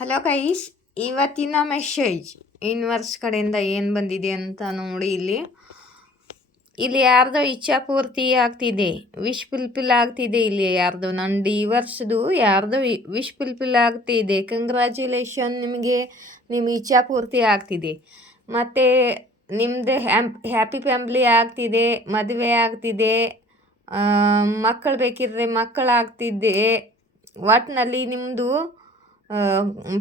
Hello guys, ಇವತ್ತಿನ message universe ಕಡೆಯಿಂದ ಏನು ಬಂದಿದೆ ಅಂತ ನೋಡಿ. ಇಲ್ಲಿ ಯಾರ್ದೋ ಇಚ್ಛಾ ಪೂರ್ತಿ ಆಗ್ತಿದೆ, ವಿಶ್ ಫುಲ್ಫಿಲ್ ಆಗ್ತಿದೆ. ಇಲ್ಲಿ ಯಾರ್ದೋ ನನ್ನ ಡಿವರ್ಸ್ದು ಯಾರ್ದೋ ವಿಶ್ ಫುಲ್ಫಿಲ್ ಆಗ್ತಿದೆ. ಕಂಗ್ರ್ಯಾಚುಲೇಷನ್, ನಿಮಗೆ ನಿಮ್ಮ ಇಚ್ಛಾ ಪೂರ್ತಿ ಆಗ್ತಿದೆ. ಮತ್ತು ನಿಮ್ಮದು ಹ್ಯಾಪಿ ಫ್ಯಾಮ್ಲಿ ಆಗ್ತಿದೆ, ಮದುವೆ ಆಗ್ತಿದೆ, ಮಕ್ಕಳು ಬೇಕಿದ್ರೆ ಮಕ್ಕಳಾಗ್ತಿದೆ. ಒಟ್ಟಿನಲ್ಲಿ ನಿಮ್ಮದು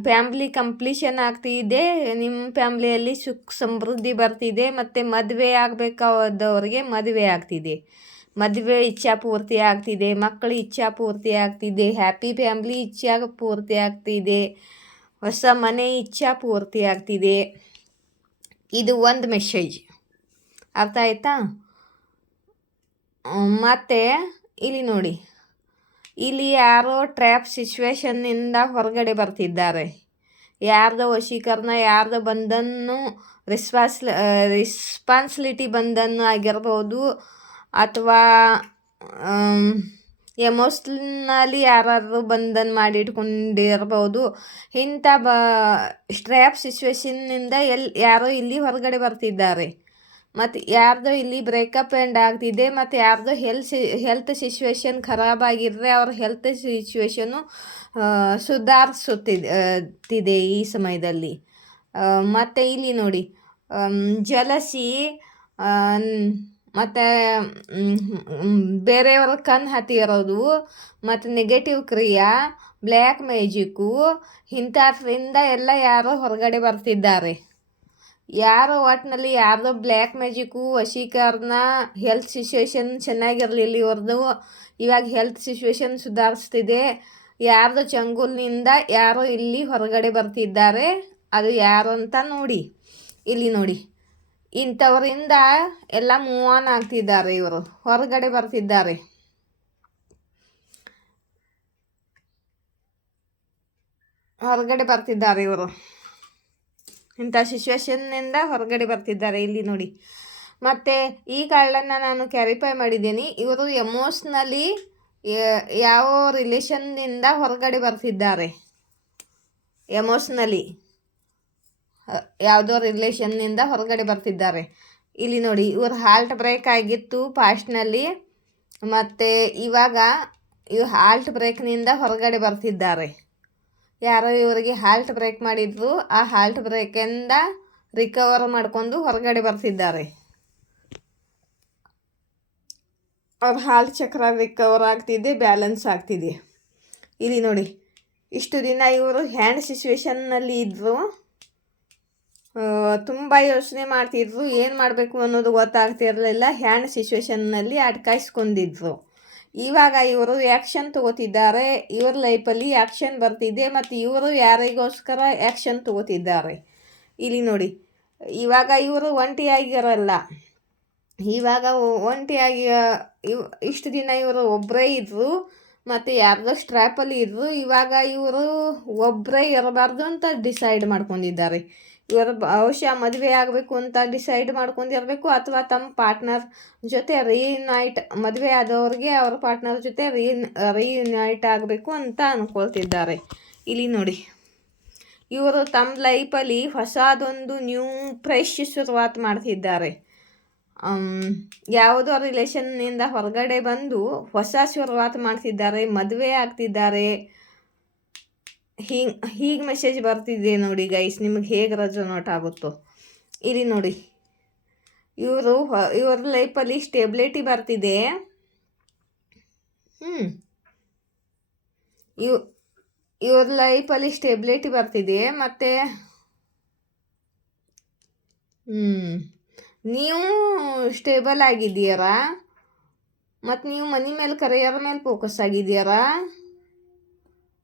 ಫ್ಯಾಮ್ಲಿ ಕಂಪ್ಲೀಷನ್ ಆಗ್ತಿದೆ. ನಿಮ್ಮ ಫ್ಯಾಮ್ಲಿಯಲ್ಲಿ ಸುಖ ಸಮೃದ್ಧಿ ಬರ್ತಿದೆ. ಮತ್ತು ಮದುವೆ ಆಗಬೇಕಾದವ್ರಿಗೆ ಮದುವೆ ಆಗ್ತಿದೆ, ಮದುವೆ ಇಚ್ಛಾ ಪೂರ್ತಿ ಆಗ್ತಿದೆ, ಮಕ್ಕಳ ಇಚ್ಛಾ ಪೂರ್ತಿ ಆಗ್ತಿದೆ, ಹ್ಯಾಪಿ ಫ್ಯಾಮ್ಲಿ ಇಚ್ಛಾ ಪೂರ್ತಿ ಆಗ್ತಿದೆ, ಹೊಸ ಮನೆ ಇಚ್ಛಾ ಪೂರ್ತಿ ಆಗ್ತಿದೆ. ಇದು ಒಂದು ಮೆಸೇಜ್, ಅರ್ಥ ಆಯ್ತಾ? ಮತ್ತು ಇಲ್ಲಿ ನೋಡಿ, ಇಲ್ಲಿ ಯಾರೋ ಟ್ರ್ಯಾಪ್ ಸಿಚುವೇಶನ್ನಿಂದ ಹೊರಗಡೆ ಬರ್ತಿದ್ದಾರೆ. ಯಾರ್ದೋ ವಶೀಕರಣ, ಯಾರ್ದೋ ಬಂಧನ್ನು, ರೆಸ್ಪಾನ್ಸಿಲಿಟಿ ಬಂಧನ್ನು ಆಗಿರ್ಬೋದು, ಅಥವಾ ಎಮೋಷ್ನಲಿ ಯಾರಾದರೂ ಬಂಧನ ಮಾಡಿಟ್ಕೊಂಡಿರ್ಬೋದು. ಇಂಥ ಟ್ರ್ಯಾಪ್ ಸಿಚುವೇಶನ್ನಿಂದ ಯಾರೋ ಇಲ್ಲಿ ಹೊರಗಡೆ ಬರ್ತಿದ್ದಾರೆ. ಮತ್ತು ಯಾರ್ದೋ ಇಲ್ಲಿ ಬ್ರೇಕಪ್ ಎಂಡ್ ಆಗ್ತಿದೆ. ಮತ್ತು ಯಾರ್ದೋ ಹೆಲ್ತ್ ಸಿಚುವೇಶನ್ ಖರಾಬಾಗಿದ್ದರೆ ಅವ್ರ ಹೆಲ್ತ್ ಸಿಚುವೇಶನ್ನು ಸುಧಾರಿಸುತ್ತಿದೆ ಈ ಸಮಯದಲ್ಲಿ. ಮತ್ತು ಇಲ್ಲಿ ನೋಡಿ, ಜಲಸಿ ಮತ್ತು ಬೇರೆಯವರ ಕಣ್ಣು ಹತ್ತಿರೋದು, ಮತ್ತು ನೆಗೆಟಿವ್ ಕ್ರಿಯಾ, ಬ್ಲ್ಯಾಕ್ ಮ್ಯಾಜಿಕ್ಕು, ಇಂಥದ್ರಿಂದ ಎಲ್ಲ ಯಾರೋ ಹೊರಗಡೆ ಬರ್ತಿದ್ದಾರೆ. ಯಾರೋ ಒಟ್ಟಿನಲ್ಲಿ ಯಾರ್ದೋ ಬ್ಲ್ಯಾಕ್ ಮ್ಯಾಜಿಕ್ಕು, ವಶೀಕರಣ, ಹೆಲ್ತ್ ಸಿಚುವೇಶನ್ ಚೆನ್ನಾಗಿರಲಿಲ್ಲ ಇವ್ರದ್ದು. ಇವಾಗ ಹೆಲ್ತ್ ಸಿಚುವೇಶನ್ ಸುಧಾರಿಸ್ತಿದೆ. ಯಾರ್ದೋ ಚಂಗುಲ್ನಿಂದ ಯಾರೋ ಇಲ್ಲಿ ಹೊರಗಡೆ ಬರ್ತಿದ್ದಾರೆ. ಅದು ಯಾರು ಅಂತ ನೋಡಿ. ಇಲ್ಲಿ ನೋಡಿ, ಇಂಥವರಿಂದ ಎಲ್ಲ ಮೂವ್ ಆನ್ ಆಗ್ತಿದ್ದಾರೆ. ಇವರು ಹೊರಗಡೆ ಬರ್ತಿದ್ದಾರೆ. ಇವರು ಇಂಥ ಸಿಚುವೇಶನ್ನಿಂದ ಹೊರಗಡೆ ಬರ್ತಿದ್ದಾರೆ. ಇಲ್ಲಿ ನೋಡಿ, ಮತ್ತು ಈ ಕಾರ್ಡನ್ನು ನಾನು ಕ್ಯಾರಿಫೈ ಮಾಡಿದ್ದೀನಿ. ಇವರು ಎಮೋಷ್ನಲಿ ಯಾವ ರಿಲೇಷನ್ನಿಂದ ಹೊರಗಡೆ ಬರ್ತಿದ್ದಾರೆ. ಎಮೋಷ್ನಲಿ ಯಾವುದೋ ರಿಲೇಷನ್ನಿಂದ ಹೊರಗಡೆ ಬರ್ತಿದ್ದಾರೆ. ಇಲ್ಲಿ ನೋಡಿ, ಇವ್ರ ಹಾರ್ಟ್ ಬ್ರೇಕ್ ಆಗಿತ್ತು ಪಾಸ್ಟ್ನಲ್ಲಿ. ಮತ್ತು ಇವಾಗ ಇವ್ರು ಹಾರ್ಟ್ ಬ್ರೇಕ್ನಿಂದ ಹೊರಗಡೆ ಬರ್ತಿದ್ದಾರೆ. ಯಾರೋ ಇವರಿಗೆ ಹಾಲ್ಟ್ ಬ್ರೇಕ್ ಮಾಡಿದ್ರು, ಆ ಹಾಲ್ಟ್ ಬ್ರೇಕಿಂದ ರಿಕವರ್ ಮಾಡಿಕೊಂಡು ಹೊರಗಡೆ ಬರ್ತಿದ್ದಾರೆ. ಅವ್ರ ಹಾಲ್ಟ್ ಚಕ್ರ ರಿಕವರ್ ಆಗ್ತಿದೆ, ಬ್ಯಾಲೆನ್ಸ್ ಆಗ್ತಿದೆ. ಇಲ್ಲಿ ನೋಡಿ, ಇಷ್ಟು ದಿನ ಇವರು ಹ್ಯಾಂಡ್ ಸಿಚುವೇಶನ್ನಲ್ಲಿ ಇದ್ದರು. ತುಂಬ ಯೋಚನೆ ಮಾಡ್ತಿದ್ರು, ಏನು ಮಾಡಬೇಕು ಅನ್ನೋದು ಗೊತ್ತಾಗ್ತಿರಲಿಲ್ಲ. ಹ್ಯಾಂಡ್ ಸಿಚುವೇಶನ್ನಲ್ಲಿ ಅಟ್ಕಾಯಿಸ್ಕೊಂಡಿದ್ರು. ಇವಾಗ ಇವರು ಆ್ಯಕ್ಷನ್ ತಗೋತಿದ್ದಾರೆ. ಇವ್ರ ಲೈಫಲ್ಲಿ ಆ್ಯಕ್ಷನ್ ಬರ್ತಿದೆ. ಮತ್ತು ಇವರು ಯಾರಿಗೋಸ್ಕರ ಆ್ಯಕ್ಷನ್ ತಗೋತಿದ್ದಾರೆ. ಇಲ್ಲಿ ನೋಡಿ, ಇವಾಗ ಇವರು ಒಂಟಿಯಾಗಿರಲ್ಲ. ಇವಾಗ ಒಂಟಿಯಾಗಿ ಇಷ್ಟು ದಿನ ಇವರು ಒಬ್ಬರೇ ಇದ್ದರು, ಮತ್ತು ಯಾರ್ದೋ ಸ್ಟ್ರ್ಯಾಪಲ್ಲಿ ಇದ್ದರು. ಇವಾಗ ಇವರು ಒಬ್ಬರೇ ಇರಬಾರ್ದು ಅಂತ ಡಿಸೈಡ್ ಮಾಡ್ಕೊಂಡಿದ್ದಾರೆ. ಇವರು ಬಹುಶಃ ಮದುವೆ ಆಗಬೇಕು ಅಂತ ಡಿಸೈಡ್ ಮಾಡ್ಕೊಂಡಿರಬೇಕು, ಅಥವಾ ತಮ್ಮ ಪಾರ್ಟ್ನರ್ ಜೊತೆ ಮದುವೆ ಆದವ್ರಿಗೆ ಅವ್ರ ಪಾರ್ಟ್ನರ್ ಜೊತೆ ರೀಯುನೈಟ್ ಆಗಬೇಕು ಅಂತ ಅಂದ್ಕೊಳ್ತಿದ್ದಾರೆ. ಇಲ್ಲಿ ನೋಡಿ, ಇವರು ತಮ್ಮ ಲೈಫಲ್ಲಿ ಹೊಸದೊಂದು ನ್ಯೂ ಫ್ರೆಶ್ ಶುರುವಾತು ಮಾಡ್ತಿದ್ದಾರೆ. ಯಾವುದೋ ರಿಲೇಷನ್ನಿಂದ ಹೊರಗಡೆ ಬಂದು ಹೊಸ ಶುರುವಾತು ಮಾಡ್ತಿದ್ದಾರೆ, ಮದುವೆ ಆಗ್ತಿದ್ದಾರೆ. ಹೀಗೆ ಮೆಸೇಜ್ ಬರ್ತಿದೆ ನೋಡಿ ಗೈಸ್, ನಿಮಗೆ ಹೇಗೆ ರೆಸೊನೇಟ್ ಆಗುತ್ತೋ. ಇಲ್ಲಿ ನೋಡಿ, ಇವ್ರ ಲೈಫಲ್ಲಿ ಸ್ಟೆಬಿಲಿಟಿ ಬರ್ತಿದೆ. ಇವ್ರ ಲೈಫಲ್ಲಿ ಸ್ಟೆಬಿಲಿಟಿ ಬರ್ತಿದೆ. ಮತ್ತು ನೀವು ಸ್ಟೇಬಲ್ ಆಗಿದ್ದೀರಾ, ಮತ್ತು ನೀವು ಮನೆ ಮೇಲೆ ಕರಿಯರ್ ಮೇಲೆ ಫೋಕಸ್ ಆಗಿದ್ದೀರಾ.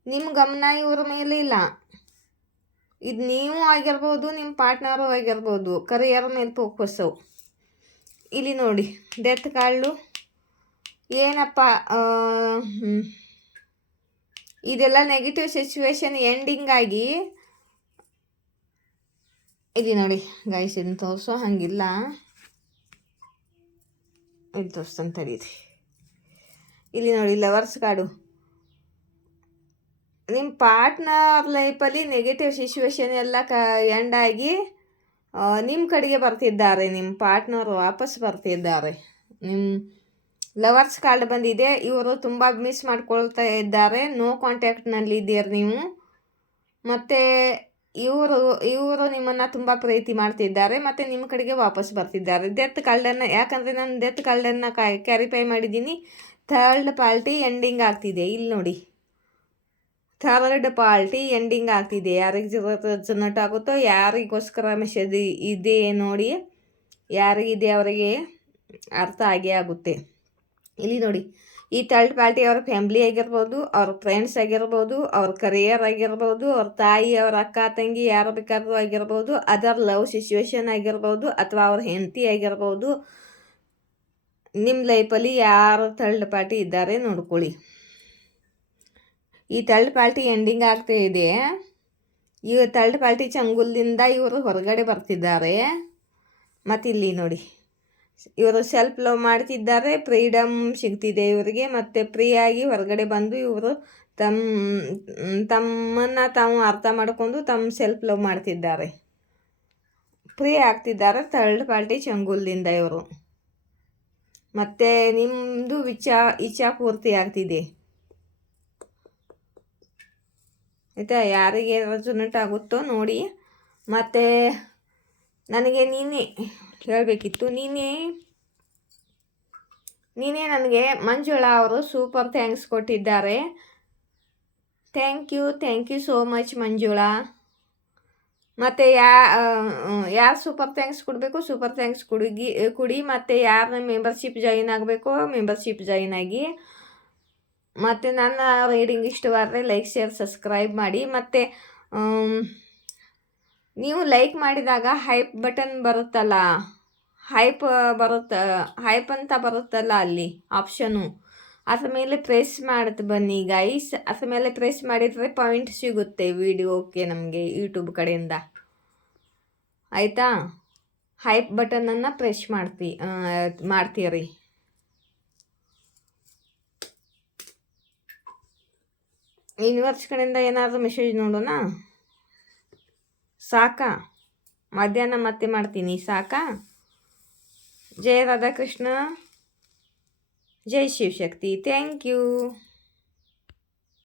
ನಿಮ್ಮ ಗಮನ ಇವ್ರ ಮೇಲೆ ಇಲ್ಲ. ಇದು ನೀವು ಆಗಿರ್ಬೋದು, ನಿಮ್ಮ ಪಾರ್ಟ್ನರು ಆಗಿರ್ಬೋದು, ಕರಿಯರ್ ಮೇಲೆ ಫೋಕಸ್ಸು. ಇಲ್ಲಿ ನೋಡಿ, ಡೆತ್ ಕಾರ್ಡು ಏನಪ್ಪ, ಇದೆಲ್ಲ ನೆಗೆಟಿವ್ ಸಿಚುವೇಶನ್ ಎಂಡಿಂಗ್ ಆಗಿ. ಇಲ್ಲಿ ನೋಡಿ ಗೈಸ್, ಇದನ್ನು ತೋರಿಸೋ ಹಂಗಿಲ್ಲ, ಇದು ತೋರಿಸ್ತಂತ ತಡೀರಿ. ಇಲ್ಲಿ ನೋಡಿ, ಲವರ್ಸ್ ಕಾರ್ಡು ನಿಮ್ಮ ಪಾರ್ಟ್ನರ್ ಲೈಫಲ್ಲಿ ನೆಗೆಟಿವ್ ಸಿಚುವೇಶನ್ ಎಲ್ಲ ಎಂಡ್ ಆಗಿ ನಿಮ್ಮ ಕಡೆಗೆ ಬರ್ತಿದ್ದಾರೆ. ನಿಮ್ಮ ಪಾರ್ಟ್ನರ್ ವಾಪಸ್ ಬರ್ತಿದ್ದಾರೆ. ನಿಮ್ಮ ಲವರ್ಸ್ ಕಾರ್ಡ್ ಬಂದಿದೆ. ಇವರು ತುಂಬ ಮಿಸ್ ಮಾಡ್ಕೊಳ್ತಾ ಇದ್ದಾರೆ. ನೋ ಕಾಂಟ್ಯಾಕ್ಟ್ನಲ್ಲಿ ಇದ್ದೀರಿ ನೀವು. ಮತ್ತು ಇವರು ನಿಮ್ಮನ್ನು ತುಂಬ ಪ್ರೀತಿ ಮಾಡ್ತಿದ್ದಾರೆ ಮತ್ತು ನಿಮ್ಮ ಕಡೆಗೆ ವಾಪಸ್ ಬರ್ತಿದ್ದಾರೆ. ಡೆತ್ ಕಾರ್ಡನ್ನು, ಯಾಕಂದರೆ ನಾನು ಡೆತ್ ಕಾರ್ಡನ್ನು ಕ್ಯಾರಿಫೈ ಮಾಡಿದ್ದೀನಿ. ಥರ್ಡ್ ಪಾರ್ಟಿ ಎಂಡಿಂಗ್ ಆಗ್ತಿದೆ. ಇಲ್ಲಿ ನೋಡಿ, ಥರ್ಡ್ ಪಾರ್ಟಿ ಎಂಡಿಂಗ್ ಆಗ್ತಿದೆ. ಯಾರಿಗೆ ಜನಟ್ ಆಗುತ್ತೋ, ಯಾರಿಗೋಸ್ಕರ ಮೆಸೇಜ್ ಇದೆ ನೋಡಿ, ಯಾರಿಗಿದೆ ಅವರಿಗೆ ಅರ್ಥ ಆಗೇ ಆಗುತ್ತೆ. ಇಲ್ಲಿ ನೋಡಿ, ಈ ಥರ್ಡ್ ಪಾರ್ಟಿ ಅವ್ರ ಫ್ಯಾಮ್ಲಿ ಆಗಿರ್ಬೋದು, ಅವ್ರ ಫ್ರೆಂಡ್ಸ್ ಆಗಿರ್ಬೋದು, ಅವ್ರ ಕರಿಯರ್ ಆಗಿರ್ಬೋದು, ಅವ್ರ ತಾಯಿ, ಅವ್ರ ಅಕ್ಕ ತಂಗಿ ಯಾರು ಬೇಕಾದ್ರೂ ಆಗಿರ್ಬೋದು, ಅದರ್ ಲವ್ ಸಿಚುವೇಶನ್ ಆಗಿರ್ಬೋದು, ಅಥವಾ ಅವ್ರ ಹೆಂಡತಿ ಆಗಿರ್ಬೋದು. ನಿಮ್ಮ ಲೈಫಲ್ಲಿ ಯಾರು ಥರ್ಡ್ ಪಾರ್ಟಿ ಇದ್ದಾರೆ ನೋಡ್ಕೊಳ್ಳಿ. ಈ ಥರ್ಡ್ ಪಾರ್ಟಿ ಎಂಡಿಂಗ್ ಆಗ್ತಾ ಇದೆ. ಈ ಥರ್ಡ್ ಪಾರ್ಟಿ ಚಂಗುಲಿಂದ ಇವರು ಹೊರಗಡೆ ಬರ್ತಿದ್ದಾರೆ. ಮತ್ತು ಇಲ್ಲಿ ನೋಡಿ, ಇವರು ಸೆಲ್ಫ್ ಲವ್ ಮಾಡ್ತಿದ್ದಾರೆ. ಫ್ರೀಡಮ್ ಸಿಗ್ತಿದೆ ಇವರಿಗೆ. ಮತ್ತು ಫ್ರೀಯಾಗಿ ಹೊರಗಡೆ ಬಂದು ಇವರು ತಮ್ಮನ್ನು ತಾವು ಅರ್ಥ ಮಾಡಿಕೊಂಡು ತಮ್ಮ ಸೆಲ್ಫ್ ಲವ್ ಮಾಡ್ತಿದ್ದಾರೆ. ಫ್ರೀ ಆಗ್ತಿದ್ದಾರೆ ಥರ್ಡ್ ಪಾರ್ಟಿ ಚಂಗುಲಿಂದ ಇವರು. ಮತ್ತು ನಿಮ್ಮದು ಇಚ್ಛಾ ಪೂರ್ತಿ ಆಗ್ತಿದೆ ಆಯಿತಾ. ಯಾರಿಗೆ ರೆಸೊನೇಟ್ ಆಗುತ್ತೋ ನೋಡಿ. ಮತ್ತು ನನಗೆ ನೀನೇ ಹೇಳಬೇಕಿತ್ತು, ನೀನೇ ನನಗೆ ಮಂಜುಳಾ ಅವರು ಸೂಪರ್ ಥ್ಯಾಂಕ್ಸ್ ಕೊಟ್ಟಿದ್ದಾರೆ. Thank you so much Manjula. ಮತ್ತು ಯಾರು ಸೂಪರ್ ಥ್ಯಾಂಕ್ಸ್ ಕೊಡಬೇಕು, ಸೂಪರ್ ಥ್ಯಾಂಕ್ಸ್ ಕೊಡಿ. ಮತ್ತು ಯಾರು ಮೆಂಬರ್ಶಿಪ್ ಜಾಯಿನ್ ಆಗಬೇಕು, ಮೆಂಬರ್ಶಿಪ್ ಜಾಯಿನ್ ಆಗಿ. ಮತ್ತು ನನ್ನ ರೀಡಿಂಗ್ ಇಷ್ಟವಾದರೆ ಲೈಕ್, ಶೇರ್, ಸಬ್ಸ್ಕ್ರೈಬ್ ಮಾಡಿ. ಮತ್ತು ನೀವು ಲೈಕ್ ಮಾಡಿದಾಗ ಹೈಪ್ ಬಟನ್ ಬರುತ್ತಲ್ಲ, ಹೈಪ್ ಅಂತ ಬರುತ್ತಲ್ಲ ಅಲ್ಲಿ ಆಪ್ಷನು, ಅದ್ರ ಮೇಲೆ ಪ್ರೆಸ್ ಮಾಡ್ತಾ ಬನ್ನಿ ಗೈಸ್. ಅದ್ರ ಮೇಲೆ ಪ್ರೆಸ್ ಮಾಡಿದರೆ ಪಾಯಿಂಟ್ ಸಿಗುತ್ತೆ ವಿಡಿಯೋಕ್ಕೆ ನಮಗೆ ಯೂಟ್ಯೂಬ್ ಕಡೆಯಿಂದ. ಆಯಿತಾ, ಹೈಪ್ ಬಟನನ್ನು ಪ್ರೆಸ್ ಮಾಡ್ತೀರಿ. ಯೂನಿವರ್ಸ್ ಕಡೆಯಿಂದ ಏನಾದರೂ ಮೆಸೇಜ್ ನೋಡೋಣ. ಸಾಕಾ? ಮಧ್ಯಾಹ್ನ ಮತ್ತೆ ಮಾಡ್ತೀನಿ. ಸಾಕಾ? ಜಯ ರಾಧಾಕೃಷ್ಣ, ಜೈ ಶಿವಶಕ್ತಿ. Thank you.